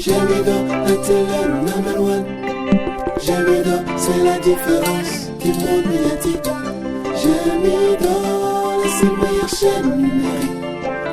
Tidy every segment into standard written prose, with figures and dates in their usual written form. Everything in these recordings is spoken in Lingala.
Jamido, la télé number one. Jamido, c'est la différence du monde médiatique. Jamido, c'est la meilleure chaîne numérique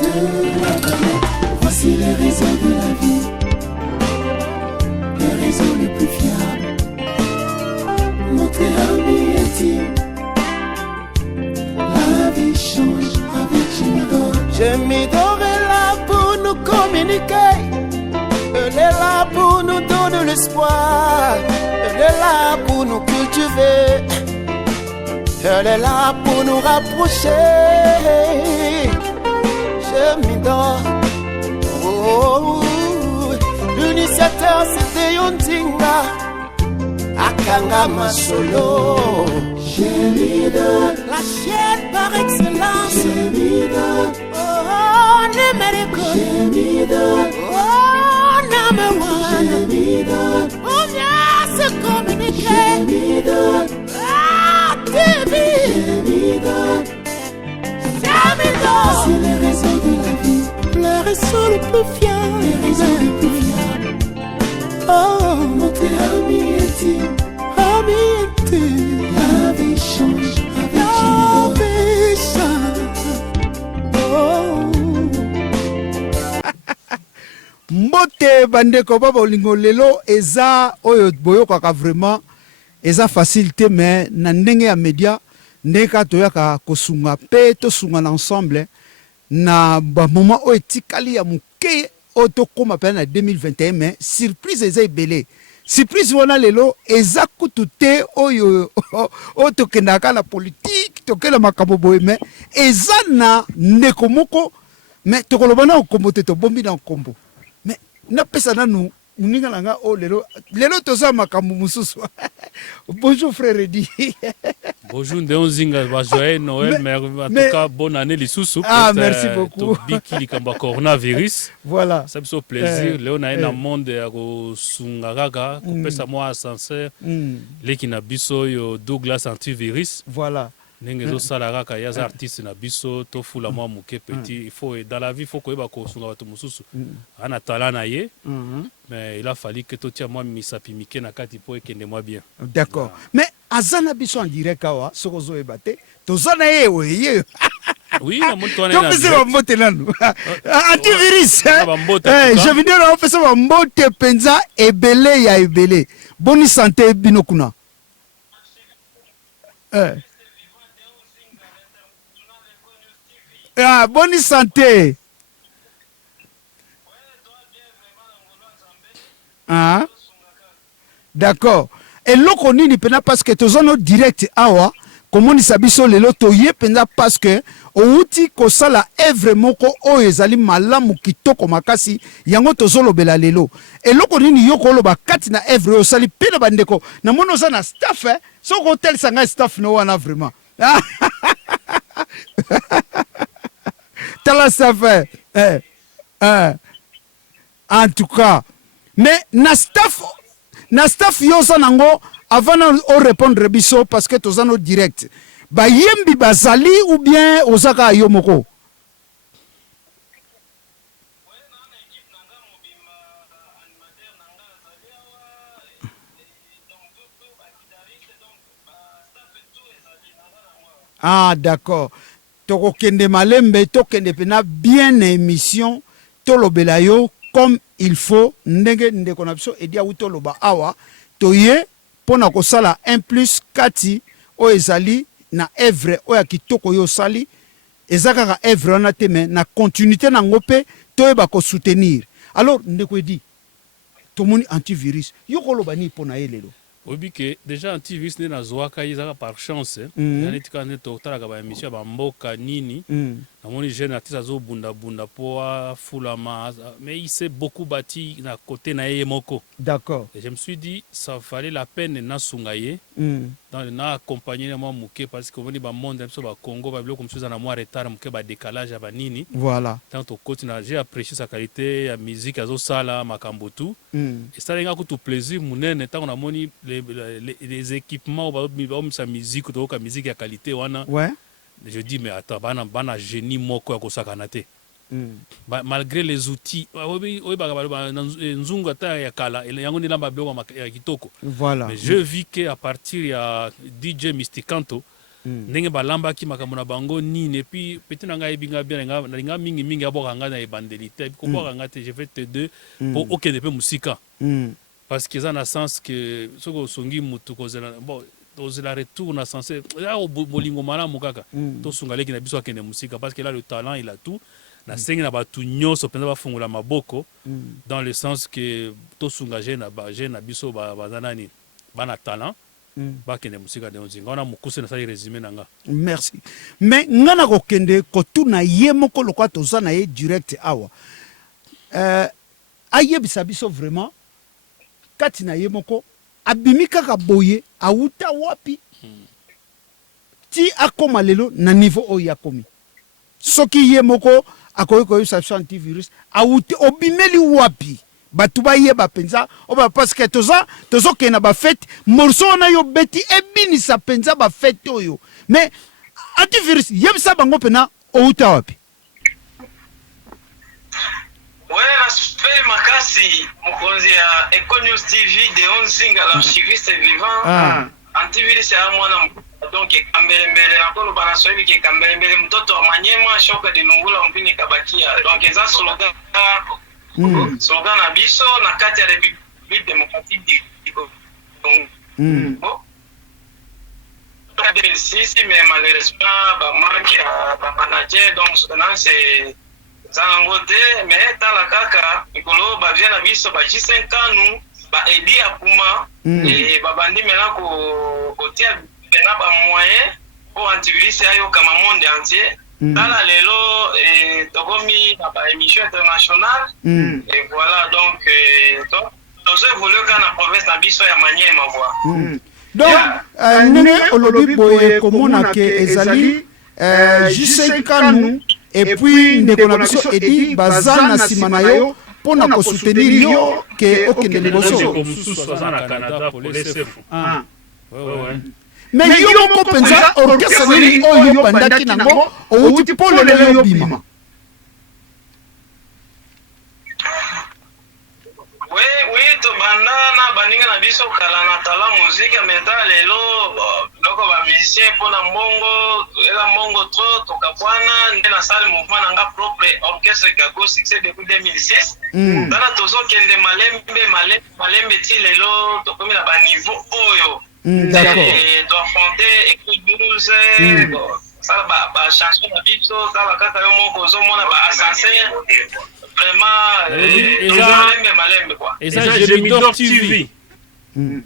de la planète. Voici les réseaux de la vie, les réseaux les plus fiables. Montrez amis intimes, la vie change avec Jamido. Jamido est là pour nous communiquer. Elle est là pour nous donner l'espoir. Elle est là pour nous cultiver. Elle est là pour nous rapprocher. Jamido, oh, l'initiateur c'était Yontinga Akanga Masolo. Jamido, la chaîne par excellence. Jamido, oh, numérique. Jamido, oh, number one. Jamido, on vient se communiquer. Jamido, ah, TV. Jamido, Jamido, c'est les réseaux de la vie, les réseaux les plus fiables, les réseaux les plus fiables. Oh, montrez amis intimes, amis intimes. La vie change avec Jamido. La vie change. Oh. Mbote bandeko baba olingo lelo eza oyo boyokaka vraiment eza facilité mais na ndenge ya media ndeka toyaka kosunga pe tosunga na ensemble na ba moment oyo etikali ya muke oto koma pe na 2021 mais surprise eza ebele. Surprise wana lelo eza kutu te oyo oto kendaka na politique tokela makambo boye mais eza na ndeko moko mais tokoloba na okombo te tobombi na okombo mais na pesa nanu uninga langa o lelo toza makambo mususu. Bonjour frère Eddy. Bonjour Ndeonzinga, joyeux Noël, mais en tout cas bonne année les sous. Ah merci beaucoup. Biki kamba coronavirus. Voilà. Ça me fait plaisir. Léo na un monde à sungaraga, kopesa moi ascenseur. Leki na biso yo Douglas antivirus. Voilà. Nengezo salaraka ya artiste na biso to fula moi muke petit. Il faut dans la vie il faut ko yeba ko sunga bato mususu. Ana talana ye. Mais il a fallu que toi moi misapi mike na kati po ekende moi bien. D'accord. Mais azana biso en direct awa sokozo ebate. Tozana ye we. Oui, na monto na. Tu fais un mbote nanu. Antivirus. Je viens de faire un mbote penza ebele ya ebele. Bonne santé binokuna. Ah, bonne santé. Ah, d'accord. Et loko nini pena parce que tozono direct awa comment ni sabiso lelo toye pena parce que outi kosala œuvre moko oyo ezali malamu kitoko makasi yango tozolobela lelo. Et loko nini yoko loba kati na œuvre oyo sali pena bandeko na mono za na staff soko hotel sanga staff no wana vraiment. Tala staff en tout cas mais na staff yosa nango avant de répondre biso parce que tozano direct ba yembi bazali ou bien ozaka yomoko. Ah d'accord. Toko kende malembe tokende pena bien émission tolobela yo comme il faut ndenge ndeko na biso Eddy auto loba awa toye pona ko sala 1+4 o ezali na œuvre o ya kitoko yo sali ezaka œuvre na teme na continuité na ngope toyeba ko soutenir. Alors ndeko Eddy tomoni antivirus yo ko loba ni pona elelo. Obi que déjà antivirus ne na zoaka izaka par chance yani tikane to tala ka ba émission ba mboka nini na moni jeune artiste azo bunda poa fulama mais il s'est beaucoup bâti na côté na yemoko. D'accord. Et je me suis dit ça valait la peine na sungaye dans na accompagner moi muke parce que on ba monde so ba Congo ba bilo comme ça na moi retard muke ba décalage ba nini. Voilà. Tant au côté j'ai apprécié sa qualité ya musique azo sala makambo tout et ça lenga ko tout plaisir munene tant on a moni les équipements sa musique to ka musique ya qualité wana. Ouais. Je dis mais attends bana génie moko ya kosaka na te. malgré les outils nzungu ata ya kala yango nilamba biloko ya kitoko. Voilà. Mais je vis que à partir ya DJ Mysticanto ndenge balambaki makambo na bango nini, et puis peut-être nanga ebinga bien nga mingi abokanga na ebandelité ko bokanga te, je vais te deux pour okende pe musika parce que ça na sens que soko songi mutu kozela bon la retour na sensé là au bolingo malamu kaka to sungaleki na biso akende musika parce que là le talent il a tout na sengi na batu nyonso penza bafungola maboko dans le sens que to sungaje na biso bazanani bana talent bakende musika de nzinga ona mukuse na sali résumé nanga. Merci. Mais ngana kokende kotuna ye moko lokwa toza na ye direct awa ayebisa biso vraiment kati na ye moko abimi kaka boye auta wapi ti akoma lelo na niveau oyo akomi soki ye moko akoyi koyebisa biso antivirus auti obimeli wapi batu bayeba penza oba parce que tozokenda bafete morceau wana yo beti ebinisa penza bafete oyo mais antivirus yebisa bango pena outa wapi. Ouais, l'aspect makasi mokonzi ya Eco News TV de Onzinga l'archiviste vivant antivirus ya mwana donc kambelembele nakolo bana swahili ke kambelembele mtoto wa Manyema shoka de Lungula mpini kabakia donc eza slogan slogan na biso na kati ya République démocratique du Congo. Bon 2006 mais malheureusement ba manque ba manager donc maintenant c'est zangote mais tala kaka ikolo ba vient na biso ba G5 ba edi akuma et ba bandi mena ko tia na ba moyen pour antivirus ayo kama monde entier tala lelo tokomi na ba émission internationale et voilà donc nous évoluons dans la province na biso ya Manyema quoi. Donc nene olobi boye komona ke ezali G5 et puis ndeko na biso edi baza na sima na yo pona ko soutenir yo ke okende liboso na Canada pour les chefs. Mais yo ko penza orchestre ni oyo bandaki nango outi polo lelo bima. Oui, to banana baninga na biso kala na tala musique mental lelo loko ba musicien pona mbongo ela mbongo trop to kabwana ndena salle mouvement nanga propre orchestre Kago succès depuis 2006 dana tozo kende malembe ti lelo to komi na ba niveau oyo to affronter écoute 12 ça ba chanson na biso ça ba kaka yo moko zo mona ba ascenseur vraiment malembe quoi. Et ça Gemidor TV. Waouh,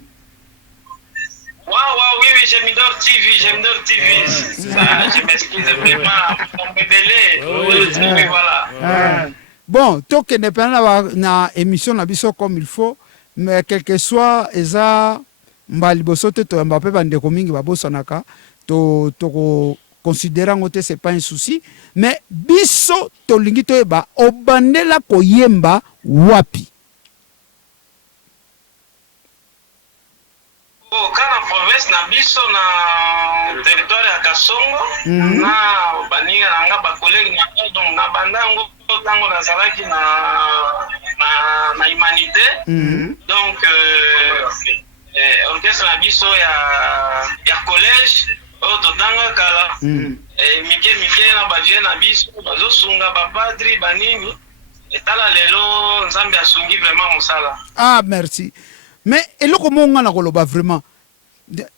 oui, Gemidor TV. Ça, je m'excuse vraiment, mon bébé, voilà. Bon, toi qui n'es pas na émission na biso comme il faut, mais quel que soit eza mbaliboso te to mbape bande ko mingi babosanaka to considérant que c'est pas un souci, mais biso to lingi to eba obandela koyemba wapi. Kana province na biso na territoire ya Kasongo na baninga nanga ba collègue na donc na bandango tango na zalaki na humanité donc orchestre na biso ya collège oto tanga kala mike na bavie na biso bazosunga bapadri banini etala lelo nzambe asungi vraiment mosala. Ah merci. Mais eloko monga na koloba vraiment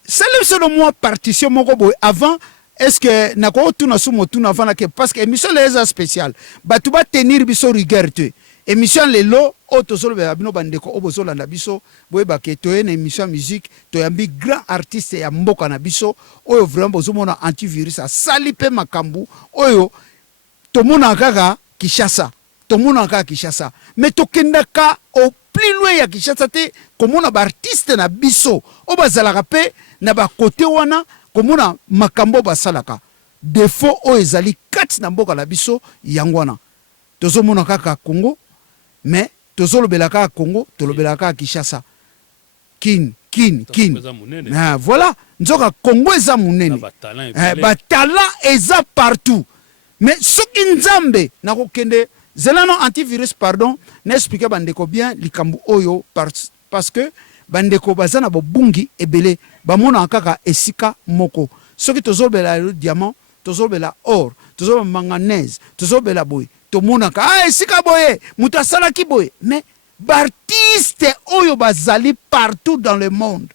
c'est selon moi partition moko boy avant est-ce que nako tuna sumo tuna avant que parce que émission les spécial batu ba tenir biso rigueur te émission lelo otozolo ba bino bandeko obozola na biso boy ba ke to une émission musique to yambi grand artiste ya mboka na biso oyo vraiment bozomona antivirus a sali pe makambu oyo to mona kaka Kinshasa mais to kendaka au plus loin ya Kinshasa te komona ba artiste na biso o bazalaka pe na ba côté wana komona makambo basalaka défaut o ezali kati na mboka la biso yangwana tozomona kaka Congo mais tozolobelaka Congo tolobelaka Kinshasa kin voilà nzoka Congo eza munene ba talent eza partout mais soki nzambe nakokende zelano antivirus pardon n'explique bandeko bien likambo oyo parce que bandeko baza na bobungi ebele bamona kaka esika moko soki tozobela le diamant tozobela or tozobela manganèse tozobela boye tomonaka esika boye mutu asalaki boye mais baartiste oyo bazali partout dans le monde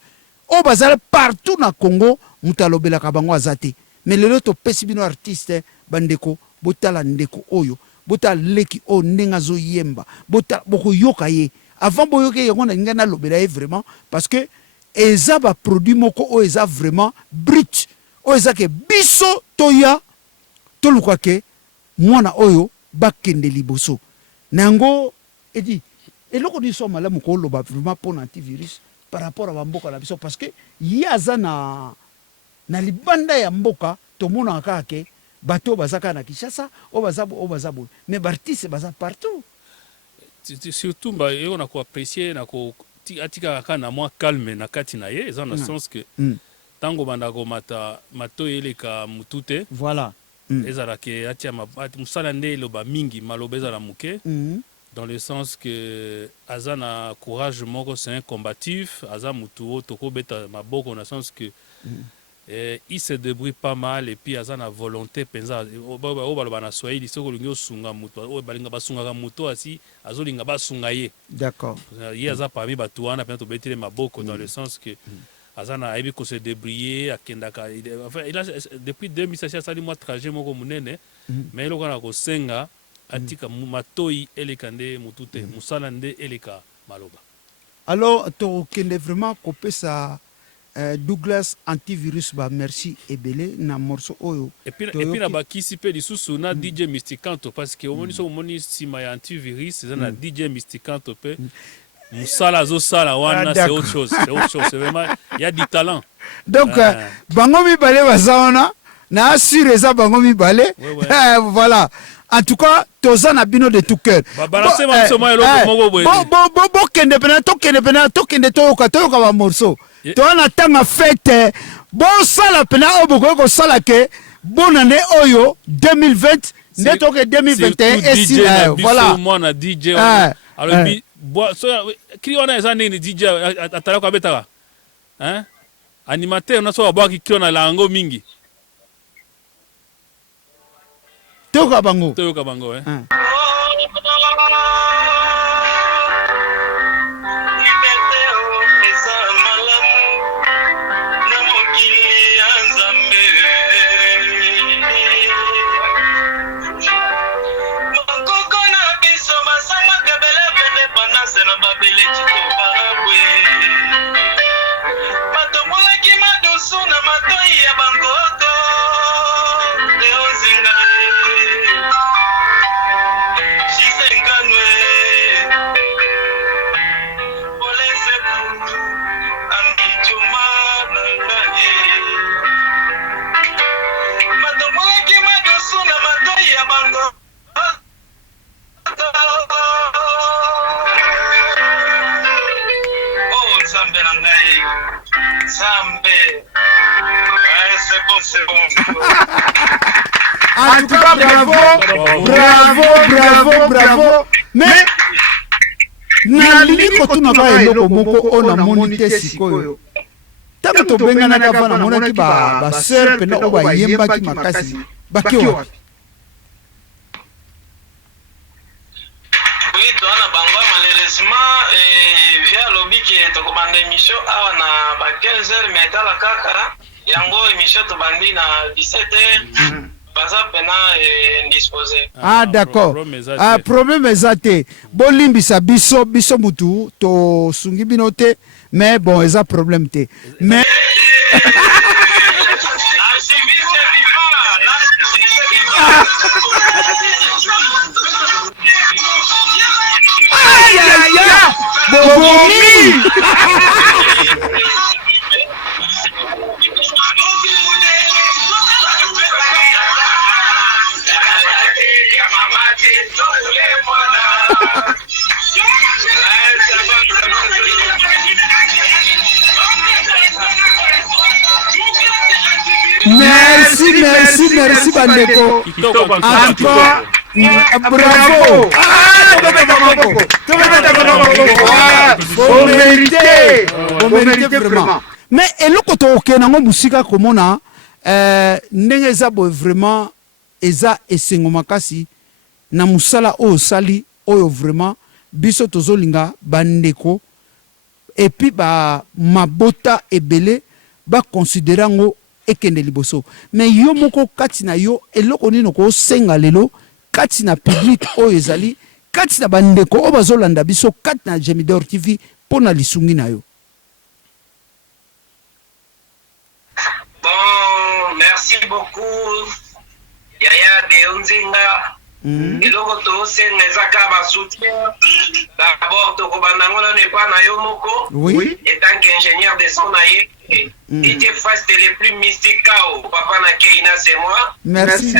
oyo bazali partout na Congo mutu alobelaka bango aza te mais lelo topesi bino artiste bandeko botala ndeko oyo botala leki oyo ndenge azoyemba bokoyoka ye avant boyoka ye yango nalingi nalobela ye vraiment parce que eza baproduit moko oyo eza vraiment brut oyo eza ke biso toya toluka ke mwana oyo bakende liboso na yango edi eloko nyonso malamu koloba vraiment mpona antivirus par rapport à bamboka na biso parce que ye aza na libanda ya mboka tomonaka kaka ke bato oyo baza kaka na Kinshasa oyo baza boye mais baartiste baza partout surtout oyo na koapprécier na atikaka kaka na mwa calme na kati na ye eza na sens que ntango banda komata matoyi eleka mutu te voilà ezalaka atia mosala nde eloba mingi maloba ezala moke dans le sens que aza na courage moko c'est un combatif aza mutu oyo tokobeta maboko na sens que il se débrouille pas mal et puis aza na volonté penza oyo baloba na swahili soki olingi osunga mutu oyo balinga basungaka mutu asi azolinga basunga ye d'accord ye aza parmi bato wana mpena tobetele maboko dans le sens que azana ayebi ko se débrouiller akendaka enfin il a depuis 2016 asali mwa trajet moko munene mais eloko na kosenga atika matoyi eleka nde mutu te musala nde eleka maloba alors tokende vraiment kopesa Douglas antivirus ba merci ebele na morceau oyo et puis na bakisi pe lisusu na DJ Mysticanto parce que omoni so omoni sima ya antivirus eza na DJ Mysticanto pe musala azosala wana c'est autre chose c'est vraiment il y a du talent donc bango mibale baza wana na assure eza bango mibale voilà en tout cas toza na bino de tout cœur tokende toyoka ba morceau toana tanga fete bosala pena oyo bokoki kosala ke bona nde oyo 2020 nde toke 2021 esila voilà mwana DJ alobi kili wana eza ndenge DJ atalaka abetaka animateur naso abwaki kilo na lango mingi toyoka bango En tout cas, bravo. Mais nalingi kotuna ba eloko moko ona moni te sikoyo. Tango tobenga na bana monaki ba sœur pena o ba yemba ki makasi. Bakiwa. Oui, toana bango malheureusement via lobby qui to komanda émission awa na ba 15h metala kaka yango émission to bandi na 17h. Ah d'accord. Ah problème ezate. Bolimbisa biso mutu to sungi binote mais bon eza problème te. Mais Merci bandeko. Antoine, bravo. Vous méritez vraiment. Mais eloko to okenango musika komona ndenge eza boye vraiment eza esengo makasi na musala oyo sali oyo vraiment biso tozolinga bandeko et puis ba mabota ebele ba considérer ngo ekende liboso. Mais yo moko kati na yo eloko nino ko senga lelo kati na public oyo ezali kati na bandeko oyo bazolanda biso kati na Gemidor TV pona lisungi na yo. Bon, merci beaucoup Yaya Deonzinga. Eloko to senga ezaka ba soutien. D'abord to kobandango na nepa na yo moko. Oui. En tant qu'ingénieur de son aïe. DJ Fast les plus mystiques papa na Keina c'est moi. Merci.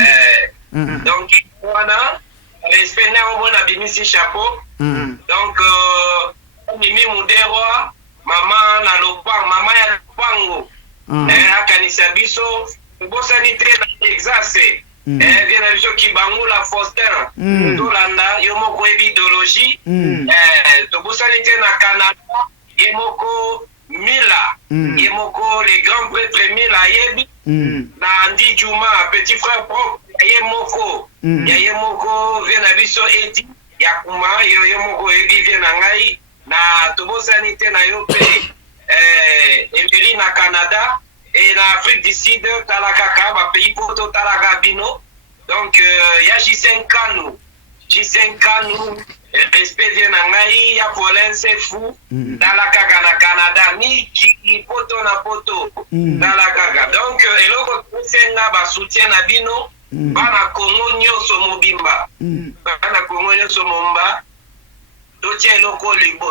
Donc voilà, respect na on a bien ici chapeau. Donc Mimi Muderwa, maman na lopang, maman ya lopango. Akanisa biso bosanité na exercer. Vient na biso Kibangula Faustin. Tolanda yo moko idéologie. To bosanité na Canada, yemoko Mila, Yemoko, les grands prêtres Mila Yebi, Nandi Juma, petit frère propre, Yemoko, Yemoko, Venabiso Edi, Yakuma, Yemoko Edi Vienangai, na Tobo Sanité na Yope, Emily na Canada, et na Afrique du Sud, Talakaka, ma pays Poto Talagabino, donc ya J5 Kanou, J5 Kanou, respect Vienangai, ya Paulin c'est fou, dans la Kaga na Canada, ni ki poto na poto, dans la Kaga. Donc, eloko senga ba soutien na bino, bana Kongo nyonso mobimba, bana Kongo nyonso momba, totia eloko libo,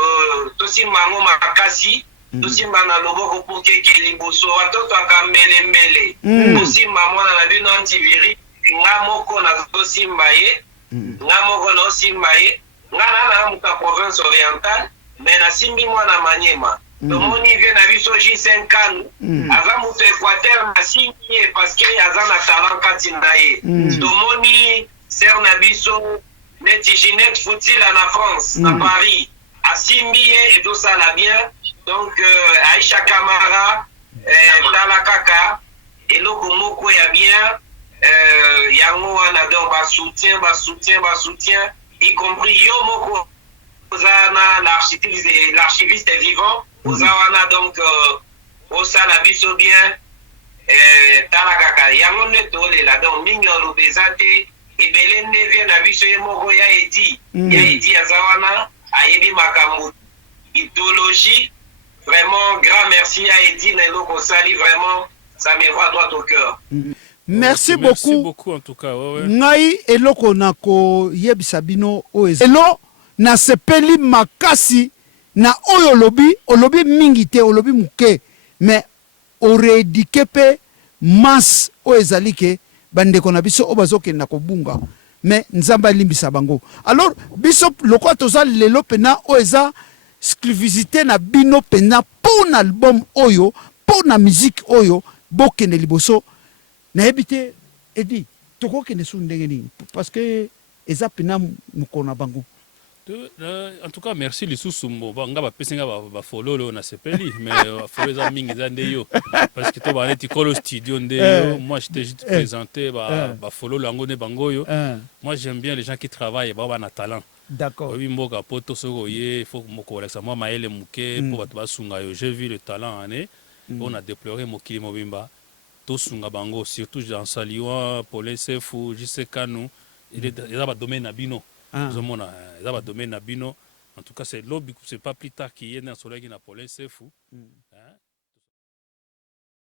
tosi mango makasi, tosi mana loboko poke ke liboso, watoto akambele mbele, tosi mamona na bino antiviri, nga moko na tosi mbaye, nga moko na osi mbaye, nga na muka province orientale, mais na simbi mwana Manyema. Tomoni vient na biso J5 Kanu, aza muto Équateur na simbi parce que aza na talent kati na ye. Tomoni ser na biso neti Ginette Foutila na France, na Paris, a simbi et tout ça la bien. Donc Aïcha Kamara, Talakaka, et loko moko ya bien, yango wana donc ba soutien, y compris yo moko ozana l'archiviste vivant, ozana donc osala biso bien Talakaka yango netole la donc mingi olobezate ebele ne vient na biso ye moko ya edi azawana ayebi makambo idéologie. Vraiment grand merci à Edi Neloko Sali, vraiment ça me va droit au cœur. Merci beaucoup en tout cas. Ngai eloko nako yebisa bino oyo elo na sepeli makasi na oyo olobi mingi te olobi muke mais oredike pe mas oyo ezali ke bandeko na biso oyo bazokenda kobunga mais nzamba limbisa bango. Alors biso lokwa toza lelo pena oyo eza exclusivité na bino pena pour album oyo pour na musique oyo bokende liboso na ebite edi toko kende su ndenge nini parce que eza pena mukona bango. En tout cas merci les sous-sumbo nga ba pesinga ba follow na sepeli mais follow za mingi za ndeyo parce que to ba neti kolo studio ndeyo moi je t'ai juste présenté ba follow lango ne bangoyo. Moi j'aime bien les gens qui travaillent ba na talent. D'accord. Oui, mboka poto soko ye, il faut que moko Alexa moi maele muke pour batba sunga yo. J'ai vu le talent année, on a déploré mokili mobimba. To sunga bango surtout Jean Saliwa, Paulin Sefu, JC Kanu, il a ba domaine na bino. Zomona, il a ba domaine na bino. En tout cas, c'est lobby, c'est pas plus tard qu'il y a un soleil qui n'a Paulin Sefu.